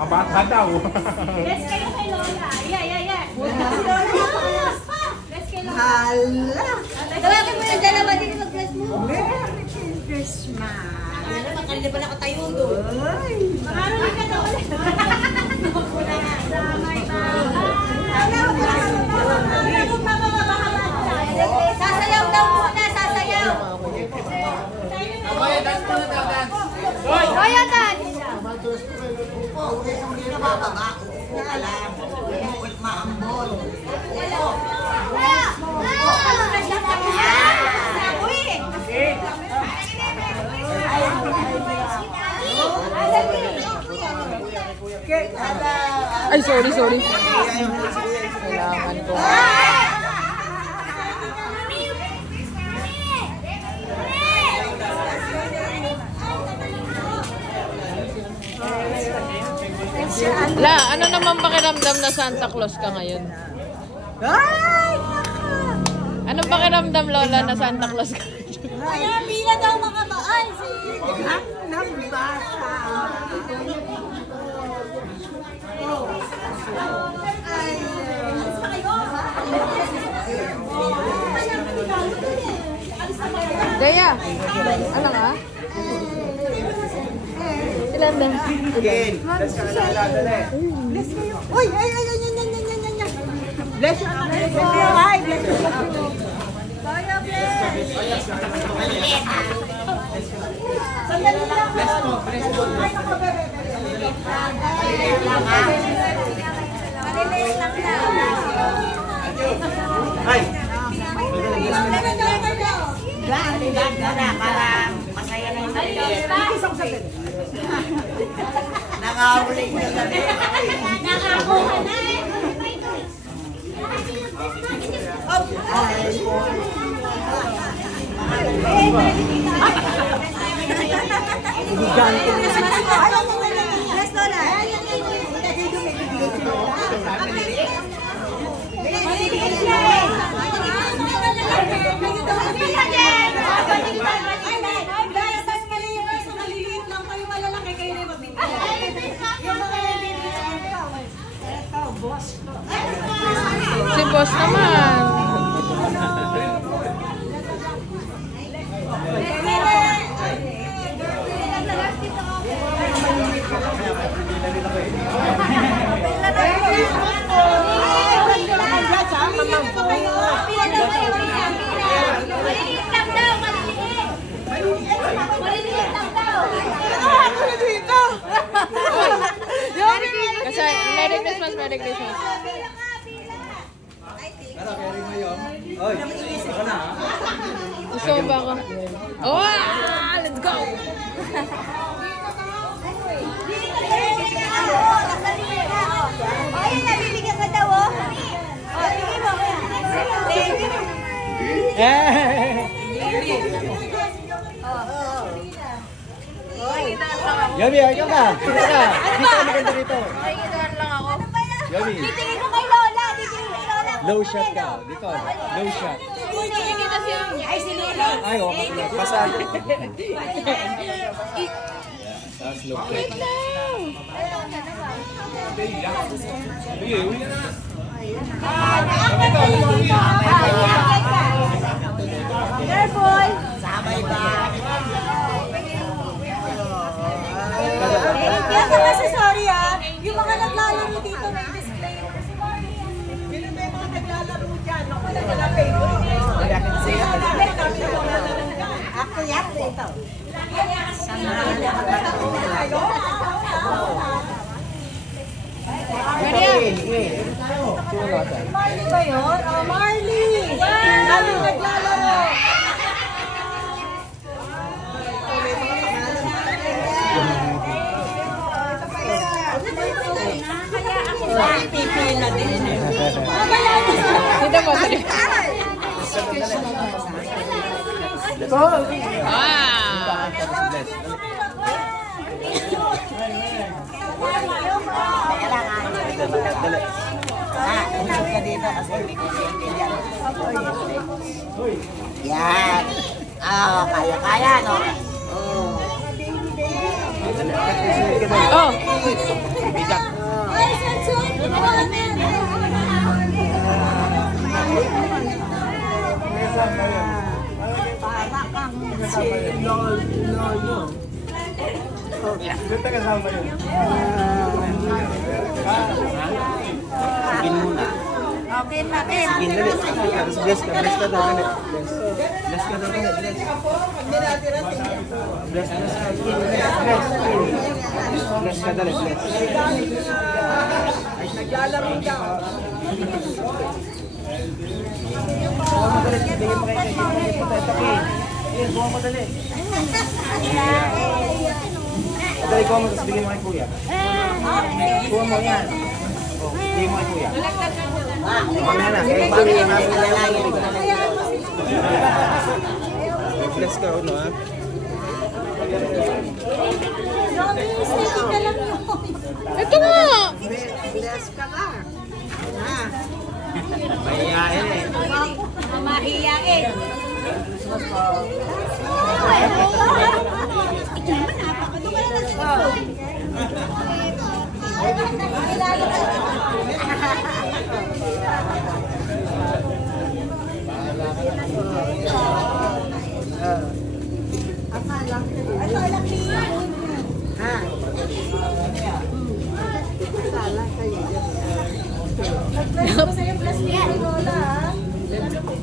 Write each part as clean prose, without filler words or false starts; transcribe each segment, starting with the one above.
Bata daw. Bless kayo kay Lola. Yeah. Bless kay Lola. Hala! Tawagin mo yung dalawa din mag-bless mo. Merry Christmas! Ano naman, kanina pa nakatayo doon. Makarami ka na ulit. Sasayaw daw muna, sasayaw. Dance muna daw, dance. Kaya dan. Hindi na bababa. Upo ka lang. Umuot maambol. Ay, sorry. Kailangan ko. La, ano naman pakiramdam na Santa Claus ka ngayon? Ay! Anong pakiramdam, Lola, na Santa Claus ka? Kaya pila daw makamaan. Ng bata. Daya, ano nga? Ilan ba? Again. Let's go na dali. Bless kayo. Uy! Ay! Bless you. Bless you. Ay! Bless you. Kaya bless. Sandali lang. Bless mo. Ay, naku, bebe. Maliliit lang na. Ay. Para masaya na yung nakahuli ka na rin. Nakakuha na. Bless Lola. Si boss naman. Kasi Merry Christmas. Ano, carry mo yun? Oy, ako na. Gusto mo ba ako? Oh, let's go! Ay, nabibigyan ka daw, oh. Sige mo. Yummy, ay ka ba? Dito ka. Dito ka maganda dito. Ay, ganoon lang ako. Yummy. Titingin ko kay Lola. Low shot ka. Dito. Low shot. Hindi kita siya. Ay, si Lili. Ay, okay na. Basta. Tapos low shot. Wait lang. Sige, uwi na na. Careful. Sabay ba? Yan ka kasi sorry ah. Yung mga naglalaro dito may disclaimer. Kasi Marley, Sino ba yung mga naglalaro dyan? Ako naglalaro. Ako yan ito. Marley ba yun? Oh, Marley! Marley naglalaro! Pipil na din. Dito po, sige. Ah! Usap ka dito kasi hindi ko siya. Yan. Ah, kaya, no? Oh! Bigat. Para kang si Lolo. Doon tayo kasama yun. Sigin muna. Okay na, Ken. Sigin dali. Tapos bless ka daw. Bless. Bless ka daw. Bless. Bless. Bless ka dali. Bless. Naglalaro daw. Buha mo dali. Bigyan mo kayo. Ito kay. Buha mo dali. Dali ko mo. Tapos bigyan mo kay kuya. Buha mo yan. Bigyan mo kay kuya. Mamaya na. Bless ka uno ha. Steady ka lang yun. Ito nga! Bless ka na. Mahihain eh. Mamahiyain. Bless ko sa'yo, bless niya, Lola.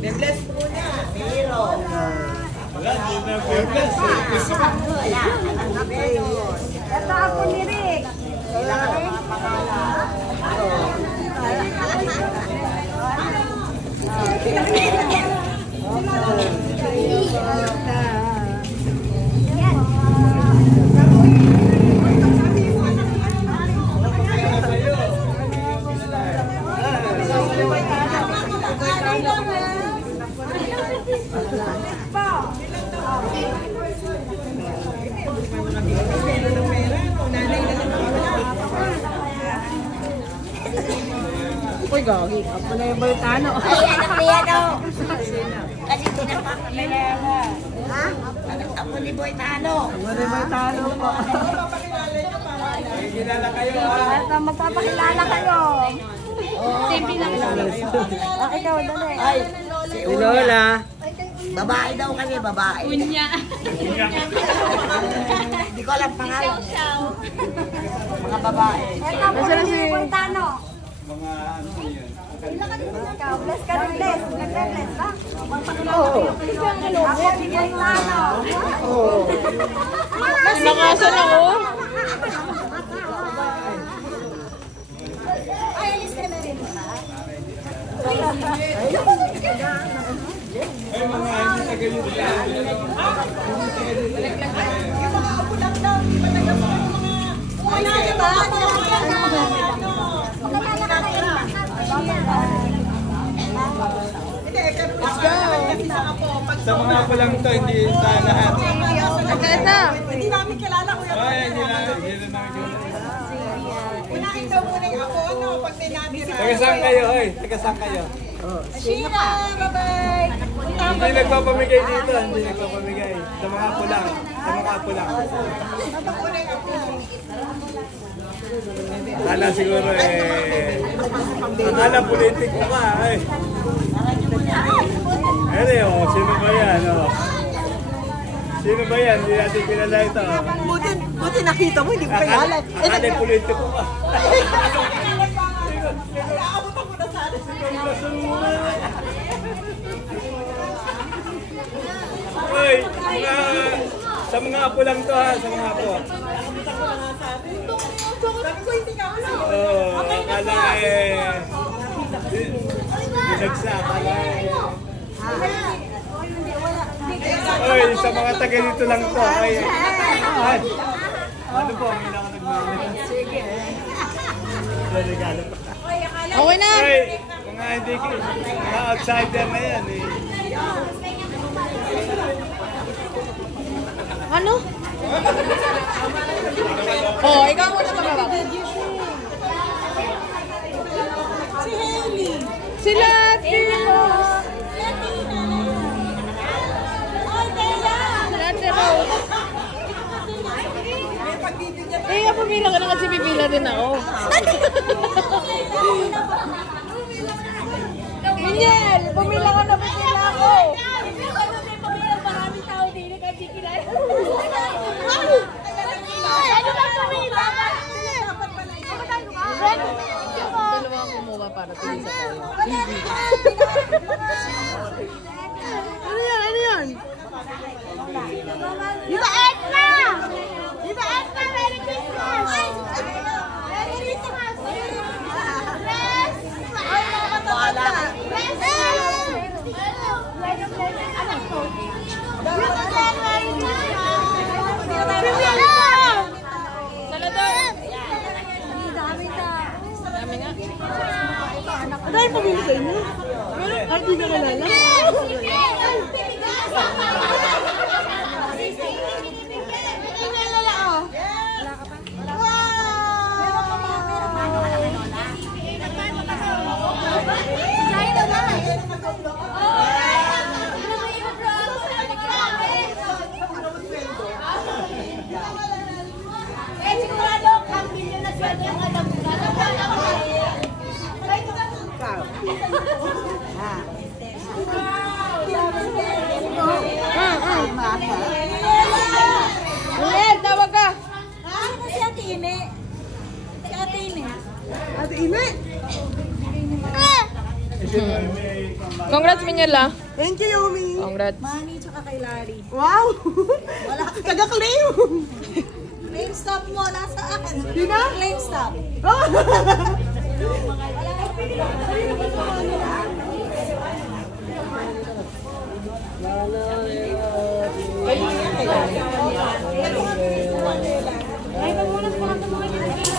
Bless po niya. Hero. Ito ako ni Rick. Kailangan makapangalan. Uy, gagi. Ako na yung Baltano. Ay, anak niya daw. Kasi pinapakilala. Ha? Ako ni Boy Tano. Ako na yung Baltano po. Kilala kayo ha. Ito, magpapakilala kayo. Simple lang. Ikaw, dali. Ay, Si Lola. babae daw kami, babae. Kunya. Hindi ko alam pangalan. Mga babae. Ito po si Montano. Mga ano yun. Ikaw, bless ka rin, bless. Bless ba? Magpakilala kayo. Ako si Montano. Nakasan ako. Ay, alis ka na rin. Ay, mga hindi sa gayon. Ano, diba? Sa mga ako lang to, hindi sa lahat. Ito. Hindi namin kilala ko yan. Ay, hindi na namin. Unahin daw muna yung ako, ano, pag may natira. Taga saan kayo, oy? Taga saan kayo? Sheila, bye-bye. Hindi nagpapamigay dito, hindi nagpapamigay. Sa mga ako lang. Sa mga ako lang. Akala siguro akala politiko ka eh. Oh, sino ba yan? Oh. Sino ba yan? Hindi natin kilala ito. Buti nakita mo, hindi ko kilala. Akala politiko ka. Uy, sa mga apo lang to ha, sa mga apo. Akala binagsa, akala Uy, sa mga taga dito lang to. Ay, ano po, may lang nagmamahal. Sige. Regalo pa. Okay na. Uy, mga hindi mga outsider na yan eh. Ano? Oh, ikaw muna tumawag. Si Hailey. Sila Latina. Ay, Bella. Sila Ate Rose. Nga, pumila ka na kasi pipila din ako. Minyel, pumila ka na pipila ako. Dalawa kumuha para tingin sa tayo. Ano yan? Viva Edna! Viva Edna! Merry Christmas! Merry Christmas! Yes! Ay, mga matawala! Yes! Dami nga. Ano yung pamilya sa inyo? Ay, di na kalala. Tawag ka! Ano si Ate Ine? Si Ate Ine. Ate Ine? Congrats, Minyela. Thank you, Yumi. Congrats. Mami, tsaka kay Larry. Wow! Wala. Taga-claim! Claim stop mo, nasaan? Sino? Claim stop. Oh!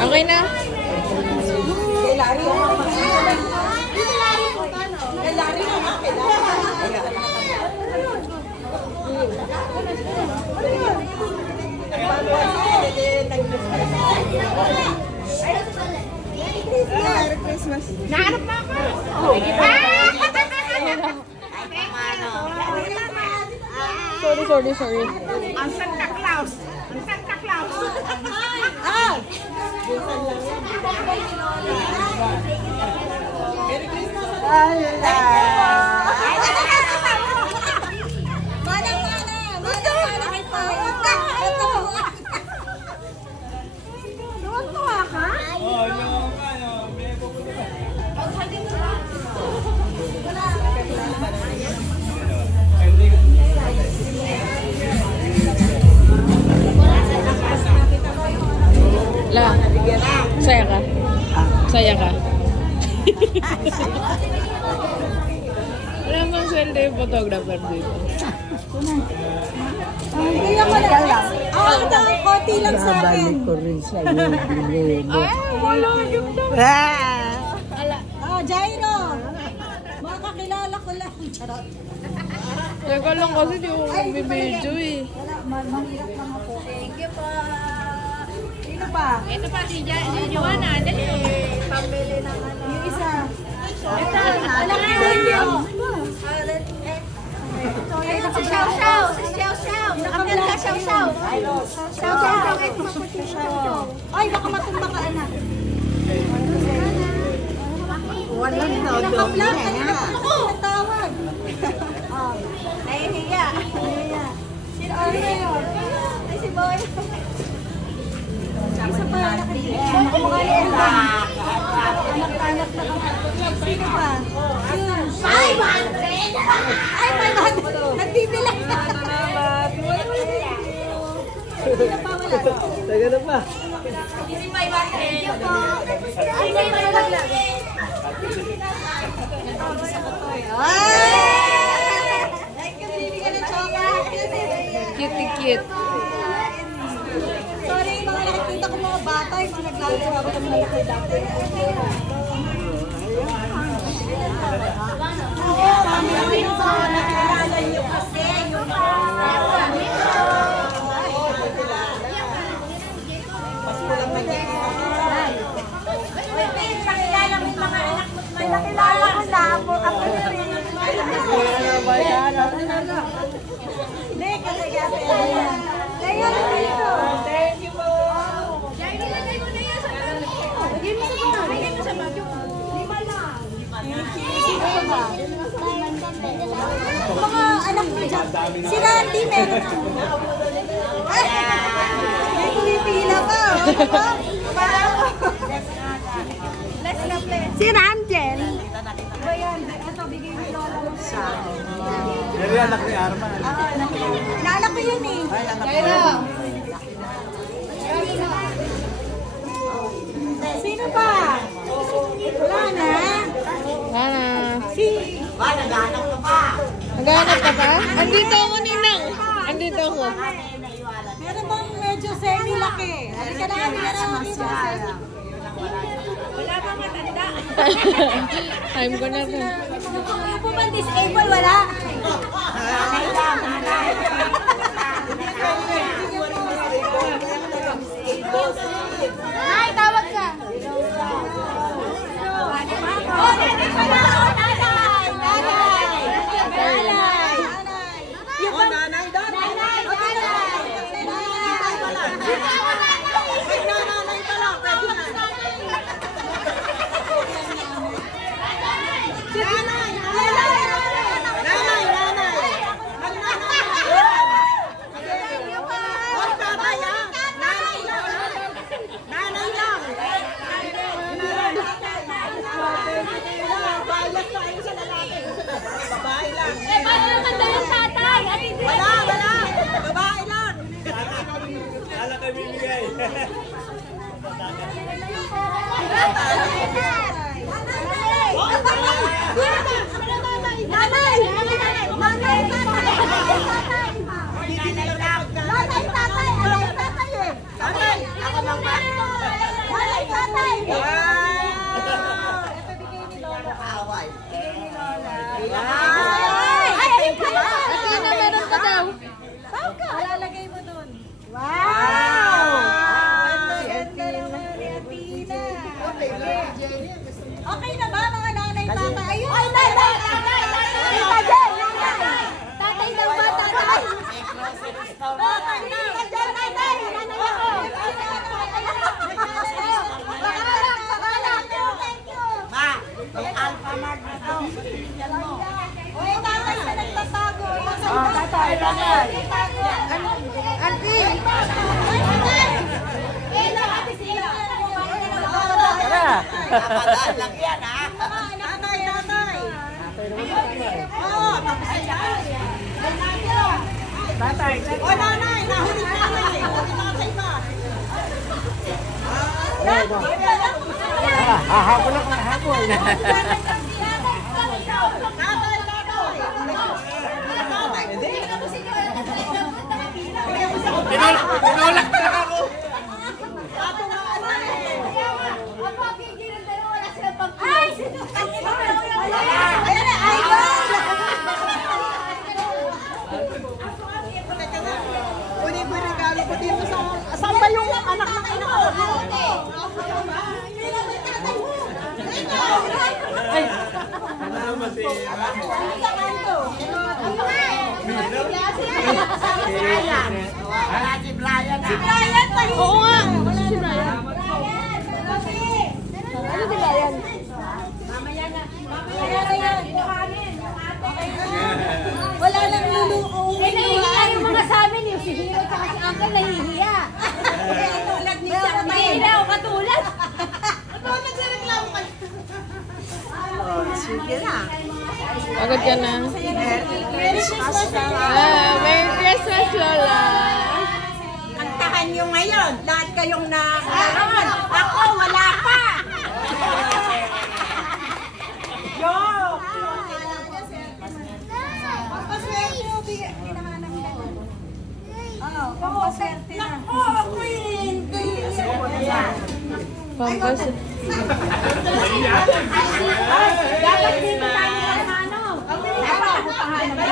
Okay na? Kay Larry, oh. Kay Larry na, kay Merry Christmas. Nahanap na ako. Sorry. Ang Santa Claus! Ang Santa Claus! Merry Christmas! Oh, yung ano, may pupunta ka. La, saya ka? Saya ka? Wala bang sweldo yung photographer dito? Kaya ko lang. Ito, konti lang sa akin. Ay, wala yung Jairo. Makakilala ko lang. Charot. Teka lang kasi di ko bibidyo eh. Wala, mahirap lang ako. Thank you po. Sino pa? Ito pa si Joanna, dali. Pambili ng ano. Yung isa. Ito, Alam niyo yun. Ito si Xiao Xiao. Si Xiao Xiao. Nakapil ka Xiao Xiao. Xiao Xiao. Ay, baka matumba ka anak. Walang tawag niya. Ako, natawag. Oh, nahihiya. Sino ano yun? Ay, si Boy. Isa pa, nakamukalian lang. Anak-anak na kami. Sino pa? Yun. 500! Ay, 500! Nagbibilang na. Sino pa wala? Taga na pa. Thank you po. Ay, may malag lang. Ay, kasi hindi ka ng chocolate. Cute. Sorry, mga nakikita ko mga bata yung naglalaro ako ng mga dati. Family ko, nakilala niyo kasi yung nakilala mo yung mga anak mo. Nakilala ko na po. Ako na rin. Hindi, kasi gati. Kaya na dito. Thank you po. Lagay mo na yan sa bag. Lagay mo sa bag. Lima lang. Sino ba? Mga anak mo dyan. Si Randy meron ako. Ay! May pumipila pa. Let's na play. Si Ramjen. Ba yan? Ito, bigay mo lola mo sa Pero yung anak ni Arman. Naalak ko yun eh. Sino pa? Wala na. Sana. Si... Naghanap ka pa. Naghanap ka pa? Andito ako, Ninang. Andito ako. Meron bang medyo semi-laki? Halika na kami na naman dito. Wala bang matanda? Time ko na rin. Yung po bang disable, wala? Ay, tawag ka. Oh, nanay pala! Oh, nanay! Nanay! Nanay! Oh, nanay doon. Nanay! Nanay pala. Pwede na. Alam ka bibigay. Athena, meron pa daw. Lalagay mo dun. Wow! Ganda naman ni Athena. Okay na ba mga nanay, tatay? Ayun! Ay, tatay! Tatay! Tatay daw ba? Tatay! Tatay! Tatay! Ma, may Alpha Mart na to. Uy, tatay na nagtatago. Tatay, tatay. Auntie! Napadaan lang yan, ha? Nanay, nanay. Tatay, Oh, nanay. Nahuli nanay. Nahuli na sa iba. hahapon ako ng hapon. Tatay, tatay. Tinulak na ako. Ay! Ayan na! Ay! Kunin mo yung regalo ko dito sa... Saan ba yung anak ng ina ko? Salamat eh. Wala si Brian, ha? Oo nga. Wala nang luluong. Eh, nahihiya yung mga sa amin eh. Si Hiro at si Uncle nahihiya. Katulad ni Sir Hindi na ako katulad. Katulad sa reklamo ka. Sige na. Pagod ka na. Merry Christmas! Merry Christmas, Lola. Kantahan nyo ngayon. Lahat kayong naroon. Ako, wala pa. Joke! Pampaswerte mo, hinahanap ka na. Oo, pampaswerte na. Ako, ako'y hindi. Pampas. Dapat dito tayo ng ano. Dapat ako pahanap.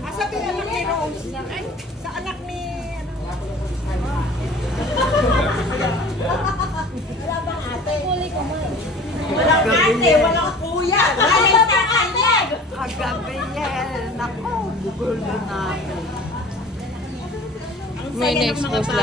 Asa ba yung anak ni Rose? Sa anak ni... Walang ate, walang kuya. Walang ate. Gabriel, naku, gugulo na. May na-expose lang.